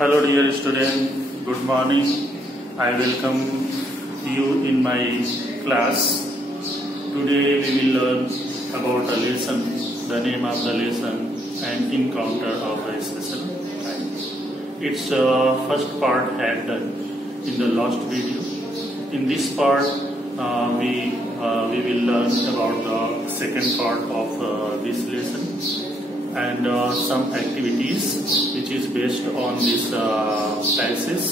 Hello dear student, good morning. I welcome you in my class. Today we will learn about a lesson, the name of the lesson and encounter of the special time. Its first part had done in the last video. In this part we will learn about the second part of this lesson and some activities which is based on this passage,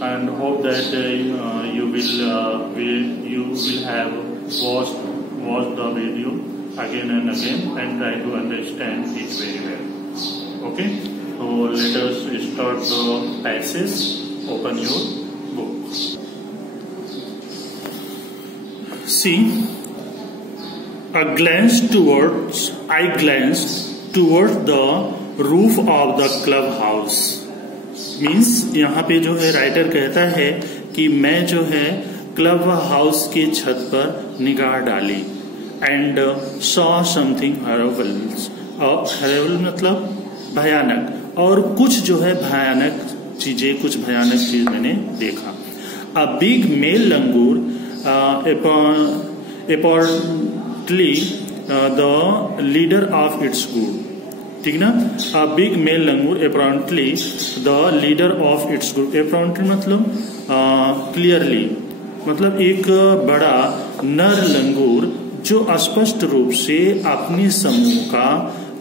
and hope that you will have watched the video again and again and try to understand it very well. Okay, so let us start the passage. Open your book. See, I glanced towards the roof of the clubhouse. Means यहाँ पे जो है writer कहता है कि मैं जो है क्लब हाउस के छत पर निगाह डाली and saw something horrible. Horrible मतलब भयानक, और कुछ जो है भयानक चीजें, कुछ भयानक चीज मैंने देखा. A big male langur apparently the leader of its group. ठीक ना. A big male langur apparently the leader of its group. apparently मतलब क्लियरली, मतलब एक बड़ा नर लंगूर जो स्पष्ट रूप से अपने समूह का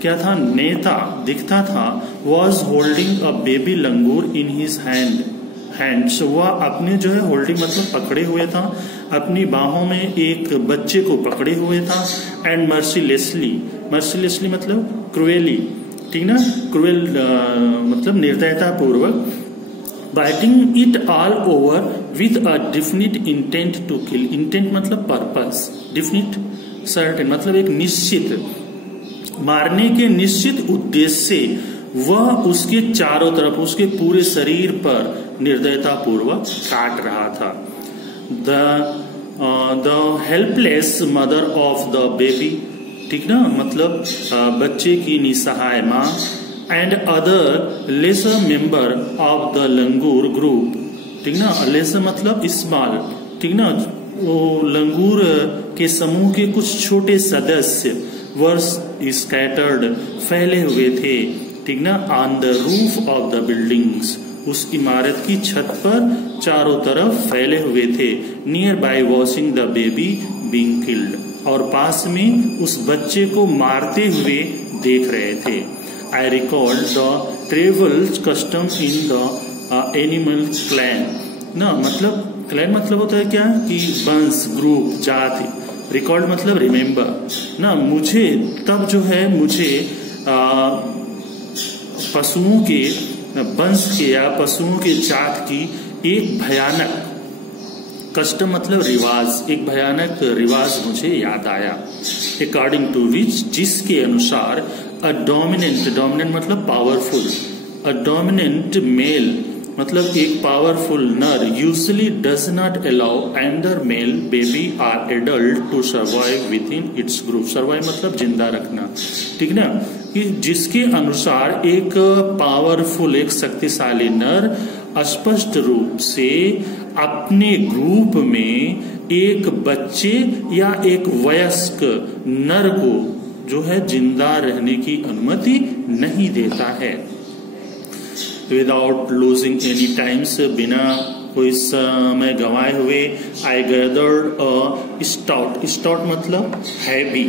क्या था, नेता दिखता था. was holding a baby langur in his hands. वह अपने जो है होल्डिंग मतलब पकड़े हुए था, अपनी बाहों में एक बच्चे को पकड़े हुए था. एंड मर्सीलेसली मतलब क्रुएली, ठीक ना, क्रुएल मतलब निर्दयता पूर्वक. Biting it all over with a definite intent to kill. Intent मतलब पर्पस, डेफिनिट सर्टेन मतलब एक निश्चित, मारने के निश्चित उद्देश्य से वह उसके चारों तरफ, उसके पूरे शरीर पर निर्दयता पूर्वक काट रहा था. The helpless mother of the baby, ठीक ना, मतलब बच्चे की निसहाय माँ. And other lesser member of the langur group, ठीक ना. लेसर मतलब स्मॉल, ठीक ना, वो लंगूर के समूह के कुछ छोटे सदस्य वर स्कैटर्ड फैले हुए थे, ठीक ना, on the roof of the buildings, उस इमारत की छत पर चारों तरफ फैले हुए थे. Near by watching the baby being killed, और पास में उस बच्चे को मारते हुए देख रहे थे. I recalled the travel custom in the animal clan ना, मतलब क्लैन मतलब होता है क्या कि वंश, ग्रुप, जाति. रिकॉल्ड मतलब रिमेम्बर ना. मुझे तब जो है मुझे पशुओं के वंश के या पशुओं के जात की एक भयानक कस्टम मतलब रिवाज, एक भयानक रिवाज मुझे याद आया. अकॉर्डिंग टू विच, जिसके अनुसार अ डोमिनेंट मतलब पावरफुल, अ डोमिनेंट मेल मतलब एक पावरफुल नर usually does not allow another male baby or adult to survive within its group. Survive मतलब जिंदा रखना, ठीक ना, कि जिसके अनुसार एक पावरफुल, एक शक्तिशाली नर स्पष्ट रूप से अपने ग्रुप में एक बच्चे या एक वयस्क नर को जो है जिंदा रहने की अनुमति नहीं देता है. विदाउट लूजिंग एनी टाइम्स, बिना कोई समय गंवाए हुए, I gathered a stout. Stout मतलब हैवी,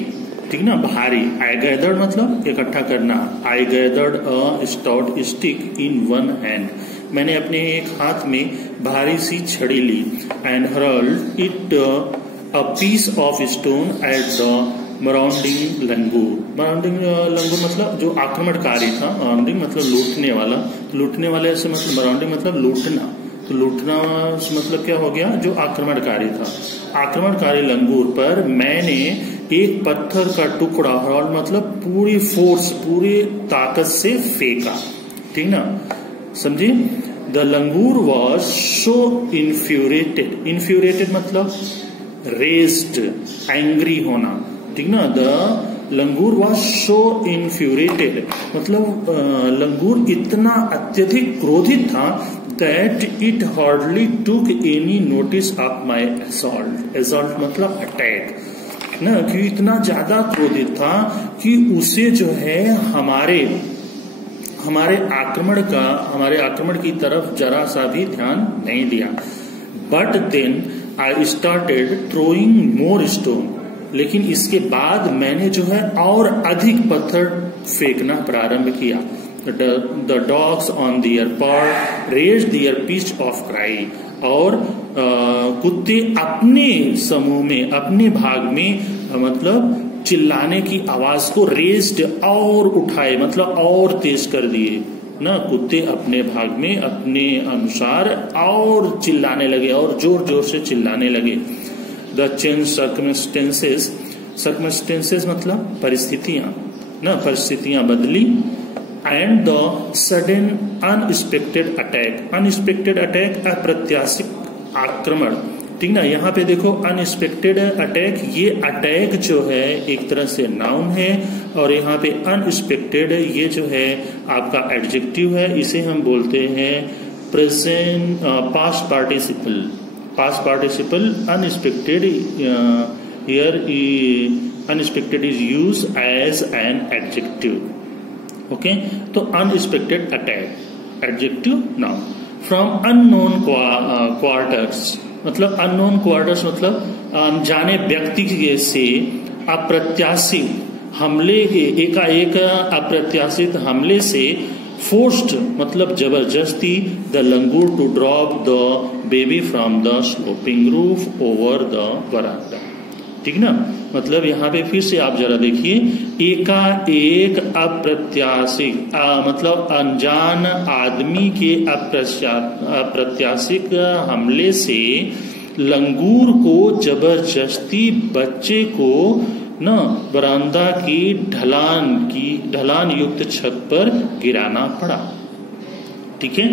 ठीक ना, भारी. आई गैदर्ड मतलब इकट्ठा करना. I gathered a stout stick in one hand, मैंने अपने एक हाथ में भारी सी छड़ी ली. And hurled it a piece of stone at the marauding langur. Marauding langur मतलब जो आक्रमणकारी था. मराउंडिंग मतलब लूटने वाले से मतलब मराउंडिंग मतलब लूटना. तो लूटना मतलब क्या हो गया, जो आक्रमणकारी था. आक्रमणकारी लंगूर पर मैंने एक पत्थर का टुकड़ा, हॉल मतलब पूरी फोर्स, पूरी ताकत से फेंका, ठीक ना, समझिए. द लंगूर वॉज सो इन्फ्यूरेटेड मतलब रेज्ड, एंग्री होना, ठीक ना. द लंगूर वॉज सो इन्फ्यूरेटेड, मतलब लंगूर इतना अत्यधिक क्रोधित था that it hardly took any notice of my assault. Assault मतलब अटैक ना, कि इतना ज्यादा क्रोधित था कि उसे जो है हमारे आक्रमण की तरफ जरा सा भी ध्यान नहीं दिया। But then I started throwing more stone, लेकिन इसके बाद मैंने जो है और अधिक पत्थर फेंकना प्रारंभ किया। The dogs on their part raised their pitch of cry, और कुत्ते अपने समूह में, अपने भाग में मतलब चिल्लाने की आवाज को रेज्ड और उठाए, मतलब और तेज कर दिए ना। कुत्ते अपने भाग में अपने अनुसार और चिल्लाने लगे, और जोर जोर से चिल्लाने लगे। द चेंज सर्कमस्टेंसेस मतलब परिस्थितियां ना, परिस्थितियां बदली। And the sudden unexpected attack, unexpected attack अप्रत्याशित आक्रमण, ठीक ना। यहाँ पे देखो अनएक्सपेक्टेड अटैक, ये अटैक जो है एक तरह से नाउन है, और यहाँ पे अनएक्सपेक्टेड ये जो है आपका एडजेक्टिव है। इसे हम बोलते हैं present past participle. Past participle unexpected, here unexpected is use as an adjective. Okay, तो unexpected attack adjective noun. From unknown quarters, मतलब अननोन क्वार्टर्स मतलब अनजाने व्यक्ति से अप्रत्याशित हमले के, एकाएक अप्रत्याशित हमले से फोर्स्ड मतलब जबरदस्ती the langur to drop the baby from the sloping roof over the veranda, ठीक ना। मतलब यहाँ पे फिर से आप जरा देखिए, एकाएक अप्रत्याशित मतलब अनजान आदमी के अप्रत्याशित हमले से लंगूर को जबरदस्ती बच्चे को न बरामदा की ढलान युक्त छत पर गिराना पड़ा, ठीक है,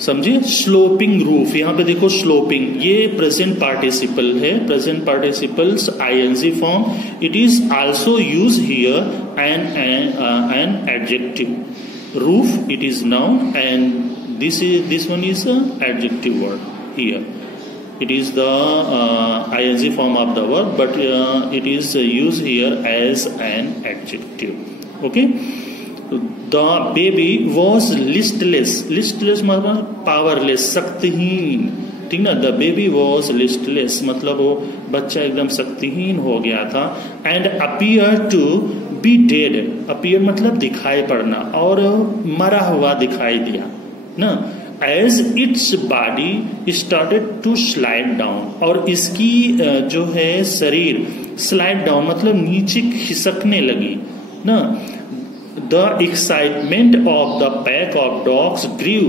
समझिए। स्लोपिंग रूफ, यहाँ पे देखो स्लोपिंग, ये प्रेजेंट पार्टिसिपल है, present participles ING form. It is also use here an adjective. Roof it is noun and this one is adjective word here. It is the ing form of the verb, but it is used here as an adjective. Okay. The baby was listless. Listless मतलब powerless, शक्तिहीन, ठीक ना। The baby was listless मतलब वो बच्चा एकदम शक्तिहीन हो गया था। And appeared to be dead. Appear मतलब दिखाई पड़ना, और मरा हुआ दिखाई दिया ना। As its body started to slide down, और इसकी जो है शरीर स्लाइड डाउन मतलब नीचे खिसकने लगी ना। The excitement of the pack of dogs grew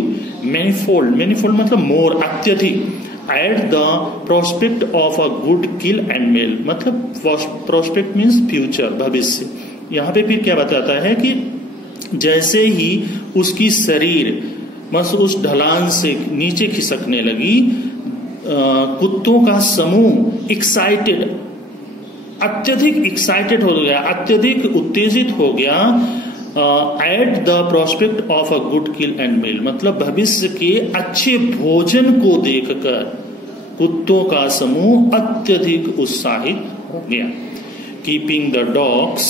manifold, manifold मतलब मोर, अत्यधिक। At the prospect of a good kill and meal, मतलब prospect means future, भविष्य। यहाँ पे फिर क्या बताता है कि जैसे ही उसकी शरीर बस उस ढलान से नीचे खिसकने लगी, कुत्तों का समूह एक्साइटेड, अत्यधिक एक्साइटेड हो गया, अत्यधिक उत्तेजित हो गया। At the prospect of a good kill and meal मतलब भविष्य के अच्छे भोजन को देखकर कुत्तों का समूह अत्यधिक उत्साहित हो गया। Keeping the dogs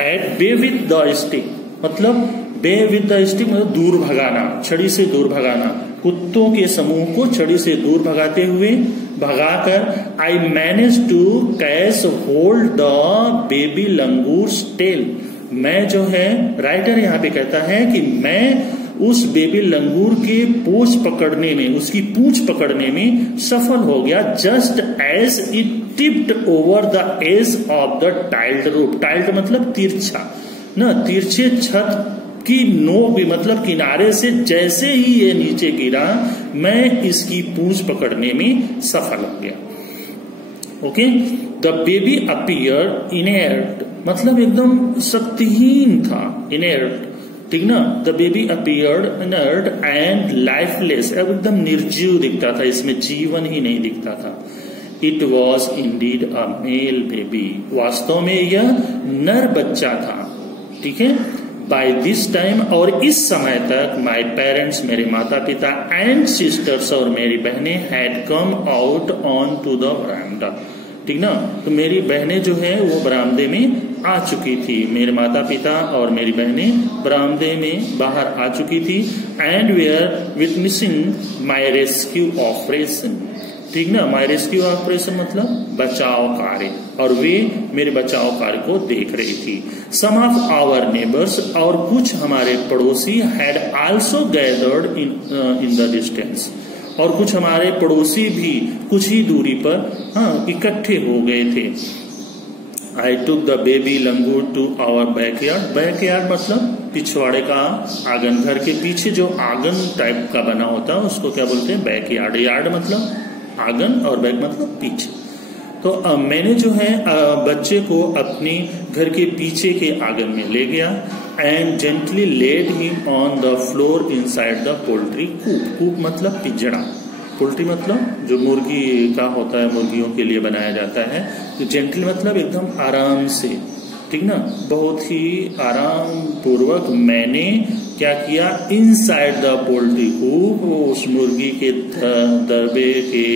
at bay with the stick मतलब बे विद द स्टिक मतलब दूर भगाना, छड़ी से दूर भगाना। कुत्तों के समूह को छड़ी से दूर भगाते हुए भगाकर I manage to catch hold the baby langur tail. मैं जो है राइटर यहाँ पे कहता है कि मैं उस बेबी लंगूर के पूंछ पकड़ने में, उसकी पूंछ पकड़ने में सफल हो गया। Just as it tipped over the edge of the tiled roof. Tiled मतलब तिरछा ना, तिरछे छत की नोक भी मतलब किनारे से जैसे ही ये नीचे गिरा, मैं इसकी पूंछ पकड़ने में सफल हो गया। Okay. The baby appear inert मतलब एकदम शक्तिहीन था, इनर्ट, ठीक ना। The baby appeared inert and lifeless, एकदम निर्जीव दिखता था, इसमें जीवन ही नहीं दिखता था। It was indeed a male baby, वास्तव में यह नर बच्चा था। ठीक है। बाय दिस टाइम, और इस समय तक, माई पेरेंट्स, मेरे माता पिता, एंड सिस्टर्स, और मेरी बहनें, had come out on to the veranda. ठीक ना। तो मेरी बहनें जो है वो बरामदे में आ चुकी थी, मेरे माता पिता और मेरी बहनें बरामदे में बाहर आ चुकी थी। And we are witnessing my rescue operation. ठीक ना। माई रेस्क्यू ऑपरेशन मतलब बचाव कार्य, और वे मेरे बचाव कार्य को देख रही थी। सम ऑफ आवर नेबर्स, और कुछ हमारे पड़ोसी, had also gathered in the distance, और कुछ हमारे पड़ोसी भी कुछ ही दूरी पर इकट्ठे हो गए थे। I took the baby langur to our backyard. Backyard मतलब पिछवाड़े का आंगन, घर के पीछे जो आंगन टाइप का बना होता है उसको क्या बोलते हैं? बैकयार्ड। यार्ड मतलब आंगन और बैक मतलब पीछे। तो मैंने जो है बच्चे को अपने घर के पीछे के आंगन में ले गया, and gently laid him on the floor inside the poultry coop. Coop मतलब पिंजड़ा, पोल्ट्री मतलब जो मुर्गी का होता है, मुर्गियों के लिए बनाया जाता है। तो जेंटली मतलब एकदम आराम से। ठीक ना। बहुत ही आराम पूर्वक मैंने क्या किया? इनसाइड द पोल्ट्री कूप, उस मुर्गी के दरबे के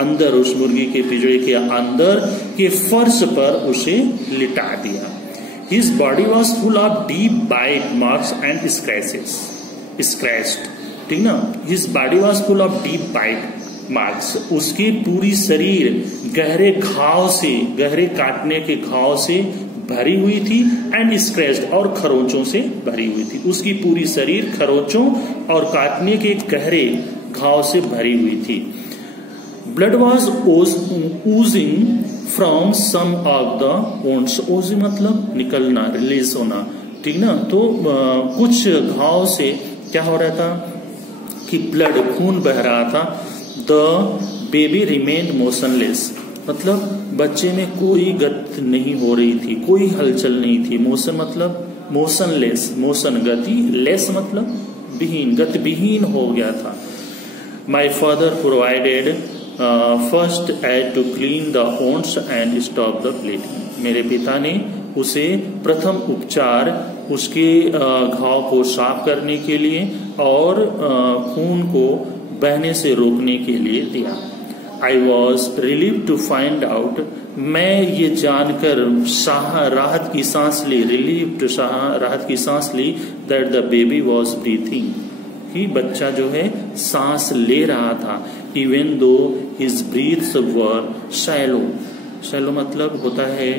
अंदर, उस मुर्गी के पिंजरे के अंदर के फर्श पर उसे लिटा दिया। His body was full of deep bite marks and scratches. Scratched. ठीक ना। His body was full of deep bite marks. उसकी पूरी शरीर गहरे घाव से, गहरे काटने के घाव से भरी हुई थी, एंड स्क्रैच्ड, और खरोंचों से भरी हुई थी। उसकी पूरी शरीर खरोंचों और काटने के गहरे घाव से भरी हुई थी। Blood was oozing from some of the wounds. Oozing मतलब निकलना, रिलीज होना। ठीक ना। तो कुछ घाव से क्या हो रहा था कि ब्लड, खून बह रहा था। द बेबी रिमेन्ड मोशनलेस, मतलब बच्चे में कोई गति नहीं हो रही थी, कोई हलचल नहीं थी। मोशन मतलब मोशनलेस, मोशन गति, लेस मतलब विहीन, गतिविहीन हो गया था। My father provided first aid to clean the wounds and stop the bleeding. मेरे पिता ने उसे प्रथम उपचार उसके घाव को साफ करने के लिए और खून को बहने से रोकने के लिए दिया। I was relieved to find out, मैं ये जानकर राहत की सांस ली, रिलीव टू राहत की सांस ली, that the baby was breathing, कि बच्चा जो है सांस ले रहा था। Even though his breaths were shallow, shallow मतलब होता है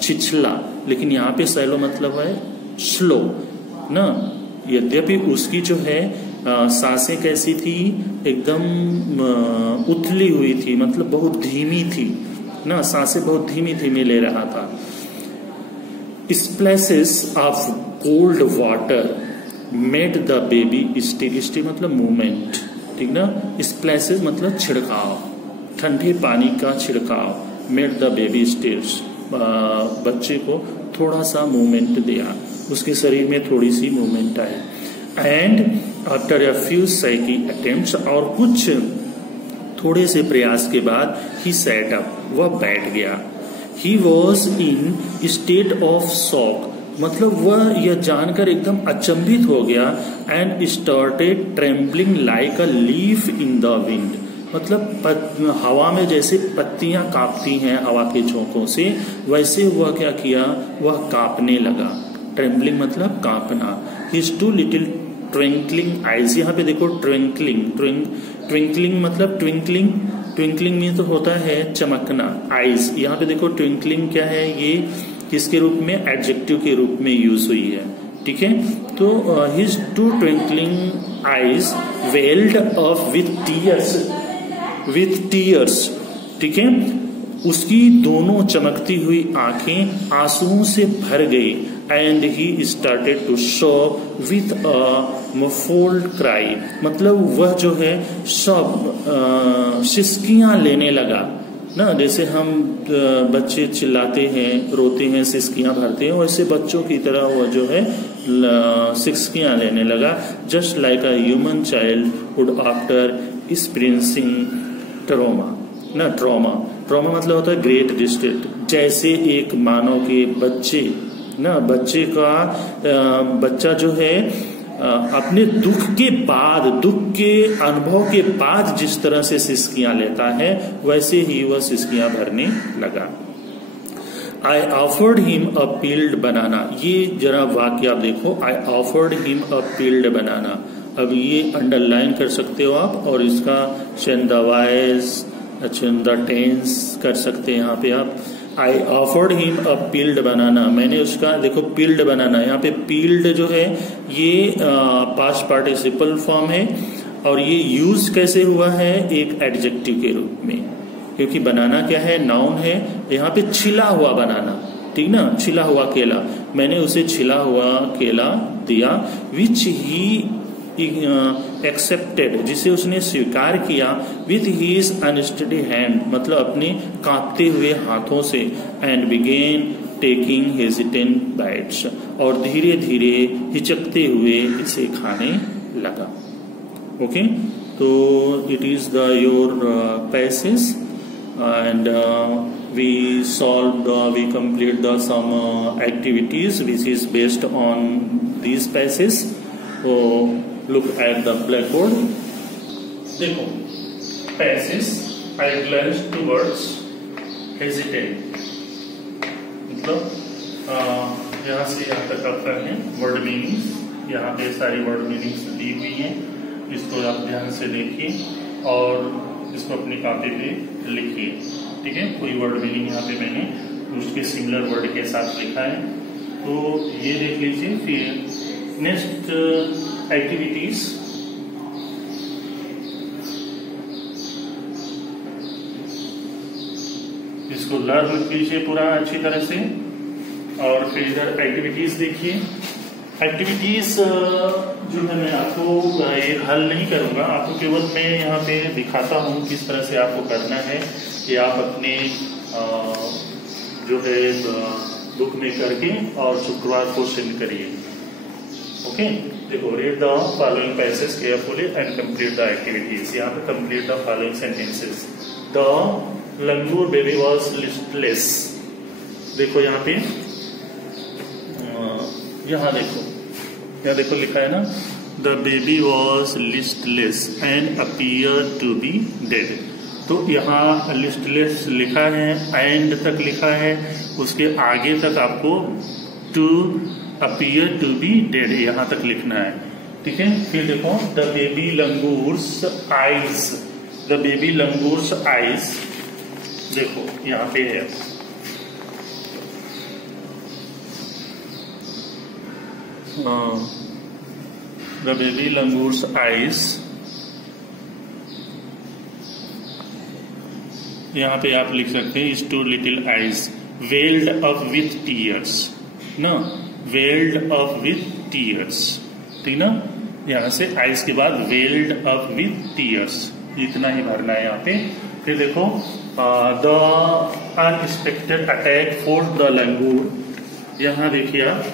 छिछला, लेकिन यहाँ पे शैलो मतलब है स्लो ना। यद्यपि उसकी जो है सांसें कैसी थी? एकदम उथली हुई थी, मतलब बहुत धीमी थी ना, सांसें बहुत धीमी धीमी ले रहा था। Splashes of cold water made the baby still, still मतलब मूवमेंट। ठीक ना। स्प्लैशेस मतलब छिड़काव, ठंडे पानी का छिड़काव। मेड द बेबी स्टिल, बच्चे को थोड़ा सा मूवमेंट दिया, उसके शरीर में थोड़ी सी मूवमेंट आई। And after a few psyching attempts, और कुछ थोड़े से प्रयास के बाद ही सेट अप, वह बैठ गया। ही was in state of shock, मतलब वह यह जानकर एकदम अचंभित हो गया। And started trembling like a leaf in the wind, मतलब हवा में जैसे पत्तियां कांपती हैं हवा के झोंकों से, वैसे वह क्या किया? वह कांपने लगा। ट्रेम्बलिंग मतलब कांपना। His two little twinkling eyes, यहाँ पे देखो ट्विंकलिंग, ट्विंकलिंग मतलब ट्विंकलिंग, ट्विंकलिंग में तो होता है चमकना। आईज, यहाँ पे देखो ट्विंकलिंग क्या है? ये किसके रूप में? एडजेक्टिव के रूप में यूज हुई है। ठीक है। तो his two twinkling eyes welled up with tears. ठीक है। उसकी दोनों चमकती हुई आंखें आंसुओं से भर गई। And he started to sob with a muffled cry, मतलब वह जो है सब सिसकियां लेने लगा ना। जैसे हम बच्चे चिल्लाते हैं, रोते हैं, सिसकियां भरते हैं, वैसे बच्चों की तरह वह जो है सिसकियां लेने लगा। Just like a human child would after experiencing trauma, ना ट्रॉमा। ट्रॉमा मतलब होता है ग्रेट डिस्ट्रेस, जैसे एक मानव के बच्चे ना, बच्चा जो है अपने दुख के अनुभव के बाद जिस तरह से सिसकियां लेता है, वैसे ही वह सिसकियां भरने लगा। I offered him a peeled banana, ये जरा वाक्य आप देखो, I offered him a peeled banana. अब ये अंडरलाइन कर सकते हो आप, और इसका change the voice, change the tense कर सकते हैं यहाँ पे आप। I offered him a peeled banana, मैंने उसका, देखो पील्ड बनाना, यहाँ पे पील्ड जो है ये पास्ट पार्टिसिपल फॉर्म है, और ये यूज कैसे हुआ है, एक एडजेक्टिव के रूप में, क्योंकि बनाना क्या है, नाउन है। यहाँ पे छिला हुआ बनाना, ठीक ना, छिला हुआ केला, मैंने उसे छिला हुआ केला दिया। विच ही एक्सेप्टेड, जिसे उसने स्वीकार किया। विथ हीज अनस्टडी हैंड, मतलब अपने कांपते हुए हाथों से। And began taking hesitant bites, और धीरे धीरे हिचकते हुए इसे खाने लगा। ओके, तो it is the your passage, and we complete some activities which is based on these passages. So look at the blackboard. देखो passage, I glanced towards hesitate, मतलब यहाँ से यहाँ तक आपका है वर्ड मीनिंग्स। यहाँ पे सारी वर्ड मीनिंग्स दी हुई हैं, इसको आप ध्यान से देखिए और इसको अपनी कॉपी पे लिखिए, ठीक है। कोई वर्ड मीनिंग यहाँ पे मैंने उसके सिमिलर वर्ड के साथ लिखा है, तो ये देख लीजिए। फिर नेक्स्ट एक्टिविटीज, इसको लर्न कीजिए पूरा अच्छी तरह से, और फिर इधर एक्टिविटीज देखिए। एक्टिविटीज जो है मैं आपको ये हल नहीं करूंगा, आपको केवल मैं यहाँ पे दिखाता हूँ किस तरह से आपको करना है, कि आप अपने जो है बुक में करके और शुक्रवार को सेंड करिए। ओके, देखो, read the following passage carefully and complete the activities. यहाँ पे complete the following sentences. The langur baby was listless, देखो यहाँ पे, यहाँ देखो लिखा है ना, the baby was listless and appear to be dead. तो यहाँ लिस्टलेस लिखा है, एंड तक लिखा है, उसके आगे तक आपको to appear to be dead यहाँ तक लिखना है, ठीक है। फिर देखो, the baby langur's eyes, the baby langur's eyes, देखो यहाँ पे है, the baby langour's eyes, यहाँ पे आप लिख सकते हैं, two little eyes welled up with tears, ना, वेल्ड अप विथ टीयर्स, ठीक ना। यहाँ से आईज के बाद वेल्ड अप विथ टीयर्स, इतना ही भरना है यहाँ पे। फिर देखो, the unexpected attack force the langur, यहाँ देखिए आप,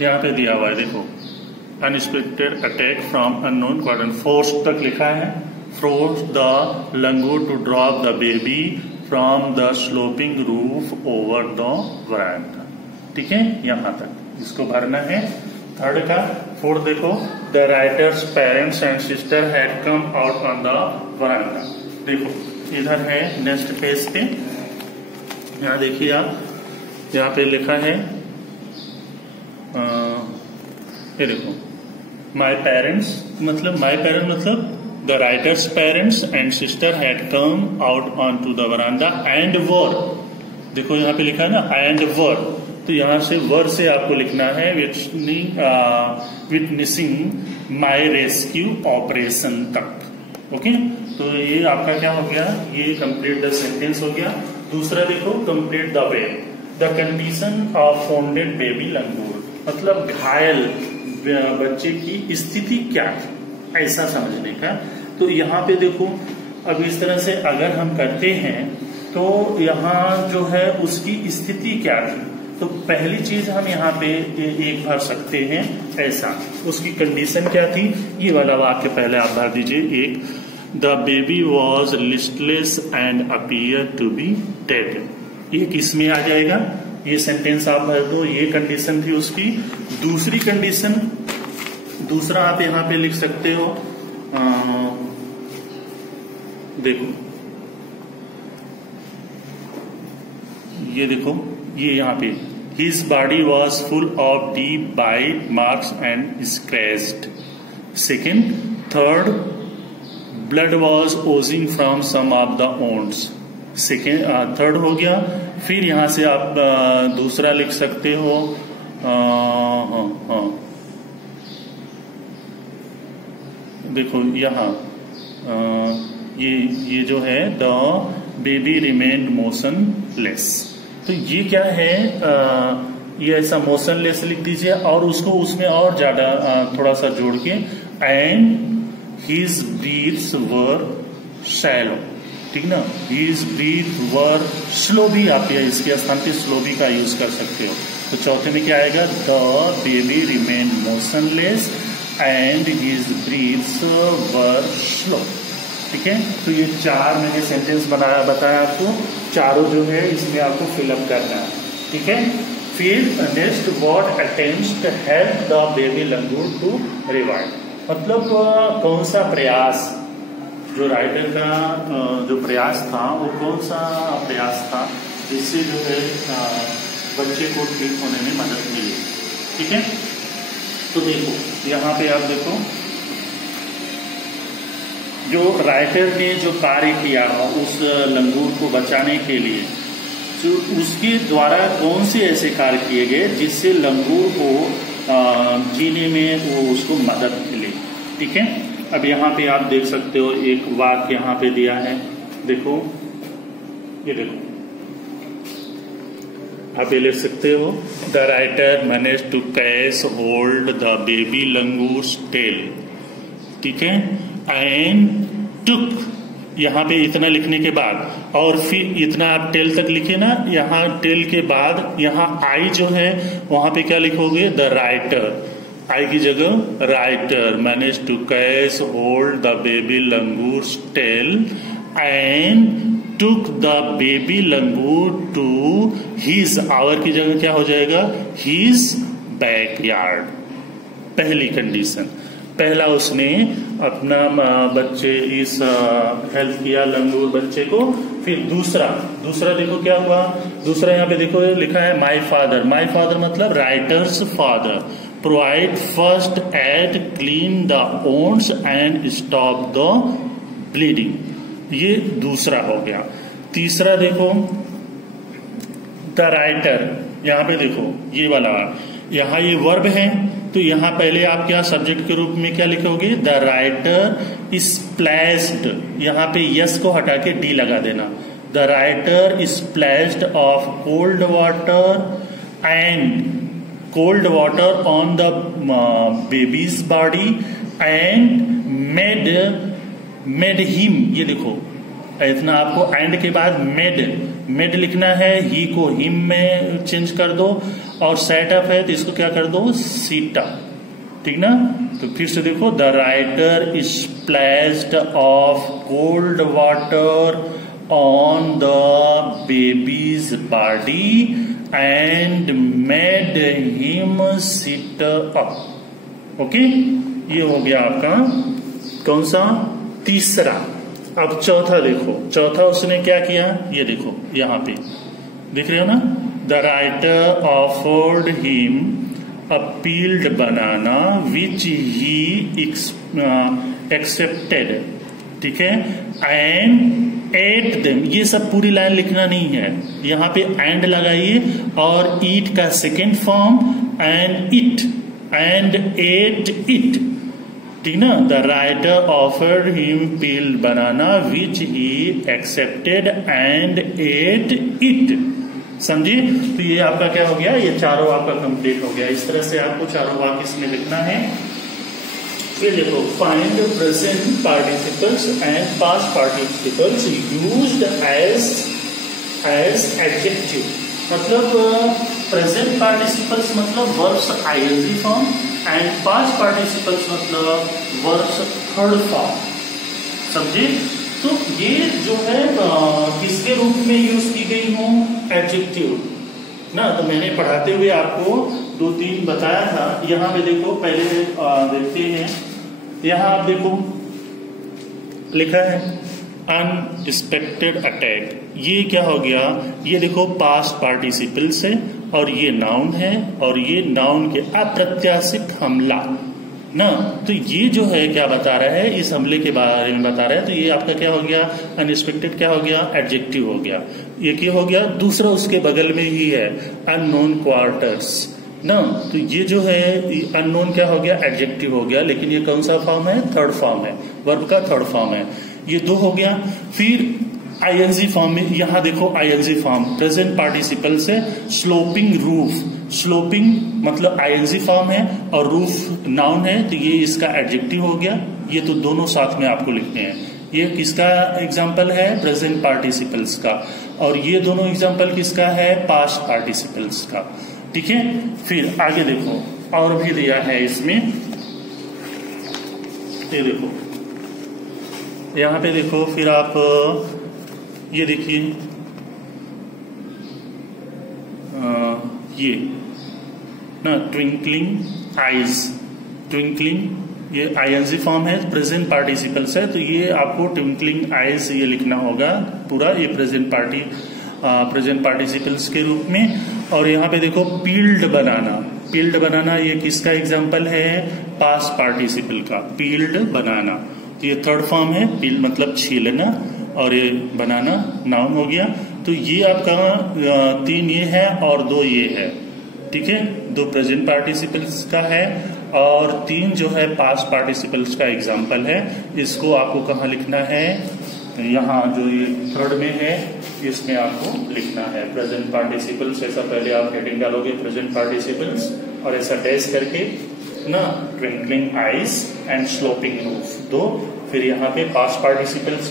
यहाँ पे दिया हुआ है, देखो, unexpected attack from unknown quadrant, force तक लिखा है, force the langur to drop the baby from the sloping roof over the veranda, ठीक है, यहाँ तक इसको भरना है। थर्ड का फोर्थ देखो, the writer's parents and sister had come out on the वरांडा, देखो इधर है नेक्स्ट पेज पे, यहाँ देखिए आप, यहाँ पे लिखा है, ये देखो, माई पेरेंट्स मतलब the writer's parents and sister had come out on to the veranda and were, देखो यहाँ पे लिखा है ना, एंड वर, तो यहाँ से वर से आपको लिखना है विटनेसिंग माई रेस्क्यू ऑपरेशन तक। ओके, तो ये आपका क्या हो गया, ये कंप्लीट द सेंटेंस हो गया। दूसरा देखो, complete the way, the condition of wounded baby लंगूर, मतलब घायल बच्चे की स्थिति क्या थी, ऐसा समझने का। तो यहाँ पे देखो, अब इस तरह से अगर हम करते हैं तो यहाँ जो है उसकी स्थिति क्या थी, तो पहली चीज हम यहाँ पे एक भर सकते हैं ऐसा, उसकी कंडीशन क्या थी, ये वाला वाक्य पहले आप भर दीजिए। एक, the baby was listless and appear to be dead. ये किस में आ जाएगा? ये सेंटेंस आप भर दो, ये कंडीशन थी उसकी। दूसरी कंडीशन, दूसरा आप यहां पे लिख सकते हो, देखो ये देखो, ये यहां पे his body was full of deep bite marks and scratched. Second, third, blood was oozing from some of the wounds. Second, third हो गया। फिर यहां से आप दूसरा लिख सकते हो, देखो यहां ये जो है द बेबी रिमेन्ड मोशनलेस। तो ये क्या है, ये ऐसा मोशनलेस लिख दीजिए और उसको उसमें और ज्यादा थोड़ा सा जोड़ के, and his breaths were shallow. ठीक ना, हिज ब्रीथ वर स्लो भी, आप इसके स्थान पे स्लो भी का यूज कर सकते हो। तो चौथे में क्या आएगा? The baby remained motionless and his breaths were slow. ठीक है, तो ये चार मैंने सेंटेंस बताया आपको, चारों जो है इसमें आपको फिलअप करना है। ठीक है, फिर next, what attempts to help the baby langur to revive. मतलब कौन सा प्रयास, जो राइटर का जो प्रयास था वो कौन सा प्रयास था जिससे जो है बच्चे को ठीक होने में मदद मिली। ठीक है, तो देखो यहाँ पे आप देखो, जो राइटर ने जो कार्य किया उस लंगूर को बचाने के लिए, जो उसके द्वारा कौन से ऐसे कार्य किए गए जिससे लंगूर को जीने में वो उसको मदद मिली। ठीक है, अब यहाँ पे आप देख सकते हो एक वाक्य यहाँ पे दिया है, देखो ये देखो, आप ये लिख सकते हो, the writer manage to catch hold the baby langur's tail. ठीक है, एंड टुक, यहाँ पे इतना लिखने के बाद और फिर इतना आप टेल तक लिखे ना, यहाँ टेल के बाद यहाँ आई जो है वहां पे क्या लिखोगे? द राइटर, आई की जगह writer manage to catch hold the baby langur's tail and took the baby langur to his, our की जगह क्या हो जाएगा? His backyard. पहली कंडीशन, पहला उसने अपना बच्चे इस हेल्प किया लंगूर बच्चे को। फिर दूसरा देखो क्या हुआ, दूसरा यहाँ पे देखो लिखा है माय फादर। माय फादर मतलब writers father provide first aid, clean the wounds and stop the bleeding. ये दूसरा हो गया। तीसरा देखो, द राइटर, यहाँ पे देखो ये वाला, यहाँ ये वर्ब है तो यहाँ पहले आप क्या सब्जेक्ट के रूप में क्या लिखोगे? द राइटर स्प्लैश्ड, यहाँ पे यस को हटा के डी लगा देना। The writer splashed of cold water on the babies body and made him. ये देखो इतना आपको एंड के बाद मेड लिखना है, ही को हिम में चेंज कर दो, और सेट अप है तो इसको क्या कर दो? Seat up. ठीक ना, तो फिर से देखो, the writer splashed of cold water on the babies body and made him sit up. Okay, ये हो गया आपका कौन सा? तीसरा। अब चौथा देखो, चौथा उसने क्या किया? ये देखो यहाँ पे दिख रहे हो ना, the writer offered him a peeled banana which he accepted. ठीक है, एंड एट देम। ये सब पूरी लाइन लिखना नहीं है, यहाँ पे एंड लगाइए और ईट का second form and it and at it. ठीक ना, the writer offered him peeled banana which he accepted and at it. समझिए, तो ये आपका क्या हो गया? ये चारों आपका कंप्लीट हो गया। इस तरह से आपको चारों वाक्य इसमें लिखना है। फिर देखो, find present participles and past participles used as adjective. मतलब प्रेजेंट पार्टिसिपल्स मतलब verbs ING form and past participles मतलब वर्ब्स थर्ड फॉर्म। समझे? तो ये जो है किसके रूप में यूज की गई हो? एडजेक्टिव ना। तो मैंने पढ़ाते हुए आपको 2-3 बताया था। यहाँ पे देखो, पहले देखते हैं। यहाँ आप देखो लिखा है अनएक्सपेक्टेड अटैक। ये क्या हो गया? ये देखो पास्ट पार्टिसिपल्स है और ये नाउन है और ये नाउन के अप्रत्याशित हमला ना। तो ये जो है क्या बता रहा है? इस हमले के बारे में बता रहा है। तो ये आपका क्या हो गया? अनएक्सपेक्टेड क्या हो गया? एडजेक्टिव हो गया। ये क्या हो गया? दूसरा उसके बगल में ही है अननोन क्वार्टर्स ना। तो ये जो है अननोन क्या हो गया? एडजेक्टिव हो गया। लेकिन ये कौन सा फॉर्म है? थर्ड फॉर्म है, वर्ब का थर्ड फॉर्म है। ये 2 हो गया। फिर आईएनजी फॉर्म में यहाँ देखो आईएनजी फॉर्म प्रेजेंट पार्टिसिपल से स्लोपिंग रूफ। स्लोपिंग मतलब आईएनजी फॉर्म है और रूफ नाउन है, तो ये इसका एडजेक्टिव हो गया। ये तो दोनों साथ में आपको लिखने हैं। ये किसका एग्जाम्पल है? प्रेजेंट पार्टिसिपल्स का। और ये दोनों एग्जाम्पल किसका है? पास्ट पार्टिसिपल्स का। ठीक है। फिर आगे देखो और भी दिया है इसमें। ये देखो यहाँ पे देखो, फिर आप ये देखिए ये ना ट्विंकलिंग आईज। ट्विंकलिंग ये आईएनजी फॉर्म है, प्रेजेंट पार्टिसिपल्स है, तो ये आपको ट्विंकलिंग आईज ये लिखना होगा पूरा। ये प्रेजेंट पार्टिसिपल्स के रूप में। और यहाँ पे देखो पील्ड बनाना। पील्ड बनाना ये किसका एग्जाम्पल है? पास्ट पार्टिसिपल का। पील्ड बनाना ये थर्ड फॉर्म है। पील मतलब छीलना और ये बनाना नाउन हो गया। तो ये आपका 3 ये है और 2 ये है। ठीक है, 2 प्रेजेंट पार्टिसिपल्स का है और 3 जो है पास्ट पार्टिसिपल्स का एग्जाम्पल है। इसको आपको कहाँ लिखना है? यहाँ जो ये थर्ड में है इसमें आपको लिखना है प्रेजेंट पार्टिसिपल्स। ऐसा पहले आप हेडिंग डालोगे प्रेजेंट पार्टिसिपल्स और ऐसा डैश करके ना twinkling eyes and sloping roof 2। फिर यहाँ पे पास्ट पार्टिसिपल्स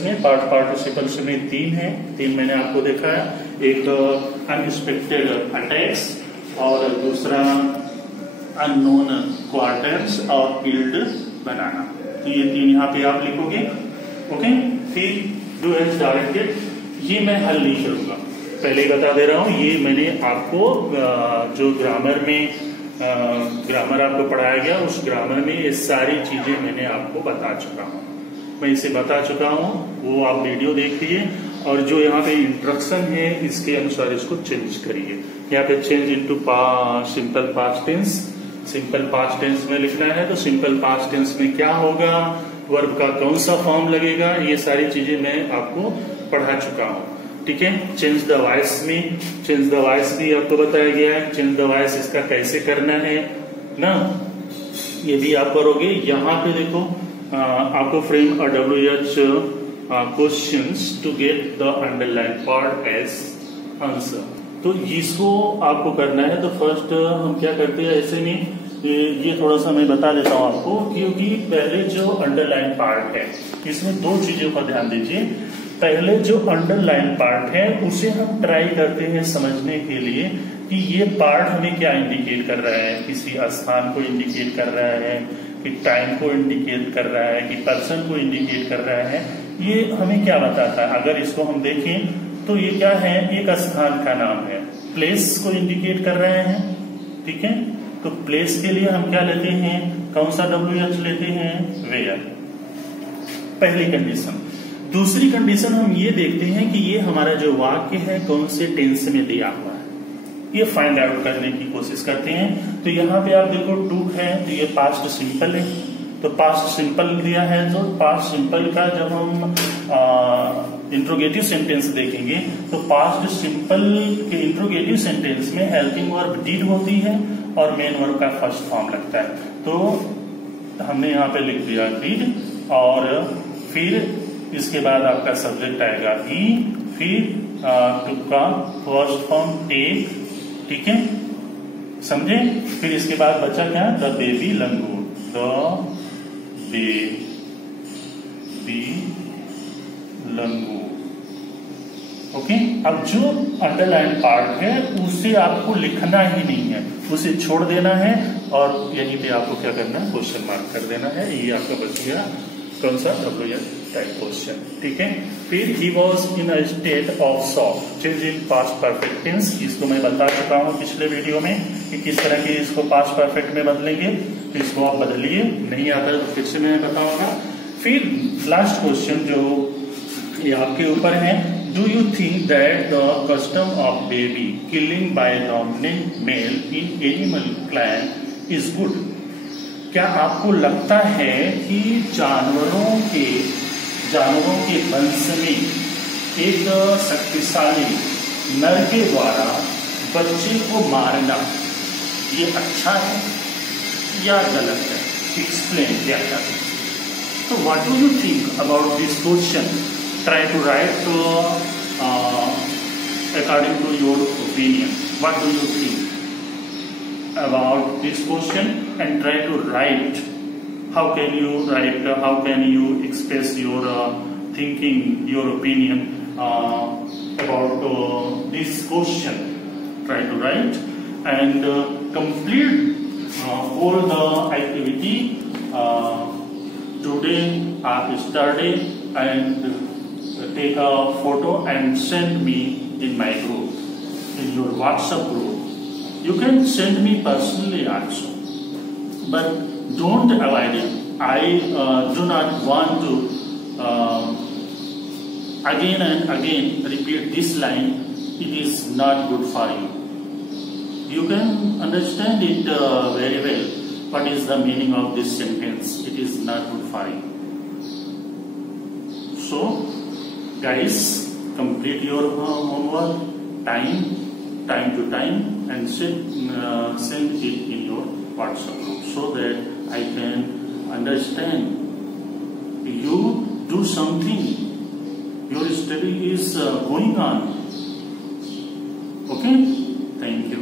में 3 है। 3 मैंने आपको देखा है, एक अनएक्सपेक्टेड अटैक्स और दूसरा अननोन क्वार्टर्स और पील्ड बनाना। तो ये 3 यहाँ पे आप लिखोगे। ओके। फिर डू एज डायरेक्टेड ये मैं हल नहीं करूंगा, पहले बता दे रहा हूं। ये मैंने आपको जो ग्रामर आपको पढ़ाया गया उस ग्रामर में ये सारी चीजें मैंने आपको बता चुका हूँ। मैं इसे बता चुका हूँ, वो आप वीडियो देखिए और जो यहाँ पे इंस्ट्रक्शन है इसके अनुसार इसको चेंज करिए। यहाँ पे change into simple past tense. Simple past tense में लिखना है तो सिंपल पास्ट टेंस में क्या होगा, वर्ब का कौन सा फॉर्म लगेगा, ये सारी चीजें मैं आपको पढ़ा चुका हूँ। ठीक है। चेंज द वॉइस में, चेंज द वॉइस भी आपको बताया गया है। चेंज द वॉइस इसका कैसे करना है ना, ये भी आप करोगे। यहाँ पे देखो आपको frame a WH questions to get the underline part as answer. तो इसको आपको करना है। तो फर्स्ट हम क्या करते हैं, ऐसे में ये थोड़ा सा मैं बता देता हूँ आपको, क्योंकि पहले जो अंडरलाइन पार्ट है इसमें 2 चीजों का ध्यान दीजिए। पहले जो अंडरलाइन पार्ट है उसे हम ट्राई करते हैं समझने के लिए कि ये पार्ट हमें क्या इंडिकेट कर रहा है। किसी स्थान को इंडिकेट कर रहा है, कि टाइम को इंडिकेट कर रहा है, कि पर्सन को इंडिकेट कर रहा है। ये हमें क्या बताता है? अगर इसको हम देखें तो ये क्या है, एक स्थान का नाम है, प्लेस को इंडिकेट कर रहे हैं। ठीक है। तो प्लेस के लिए हम क्या लेते हैं, कौन सा WH लेते हैं? वेयर, पहली कंडीशन। दूसरी कंडीशन हम ये देखते हैं कि ये हमारा जो वाक्य है कौन से टेंस में दिया हुआ है, ये फाइंड आउट करने की कोशिश करते हैं। तो यहाँ पे आप देखो टूक है, तो ये पास्ट सिंपल है, तो पास्ट सिंपल दिया है। तो पास्ट सिंपल का जब हम इंट्रोगेटिव सेंटेंस देखेंगे तो पास्ट सिंपल के इंट्रोगेटिव सेंटेंस में हेल्पिंग वर्ब डिड होती है और मेन वर्ब का फर्स्ट फॉर्म लगता है। तो हमने यहाँ पे लिख दिया डिड और फिर इसके बाद आपका सब्जेक्ट आएगा ही, फिर टू का फर्स्ट फॉर्म टेक। ठीक है, समझे? फिर इसके बाद बचा क्या? The baby langur, the baby langur. Okay. अब जो अंडरलाइन पार्ट है उसे आपको लिखना ही नहीं है, उसे छोड़ देना है और यहीं पे आपको क्या करना है, क्वेश्चन मार्क कर देना है। ये आपका बच गया कौन सा WH टाइप क्वेश्चन, ठीक है। फिर he was in a state of shock, change in past perfect tense, इसको मैं बता चुका हूँ पिछले वीडियो में कि किस तरह के इसको पास्ट परफेक्ट में बदलेंगे, तो इसको आप बदलिए, नहीं आता तो फिर से मैं बताऊंगा। फिर लास्ट क्वेश्चन जो ये आपके ऊपर है, do you think that the custom of baby killing by dominant male in animal clan is good? क्या आपको लगता है कि जानवरों के वंश में एक शक्तिशाली नर के द्वारा बच्चे को मारना ये अच्छा है या गलत है? एक्सप्लेन किया जाता है। तो what do you think about this question? Try to write according to your opinion, what do you think about this question and try to write. How can you express your thinking, your opinion about this question? Try to write and complete all the activity today or yesterday, and take a photo and send me in my group, in your WhatsApp group. You can send me personally also, but don't avoid it. I do not want to again and again repeat this line. It is not good for you. You can understand it very well. What is the meaning of this sentence? It is not good for you. So, guys, complete your homework time to time and send it in your WhatsApp group so that I can understand you do something. Your study is going on. Okay? Thank you.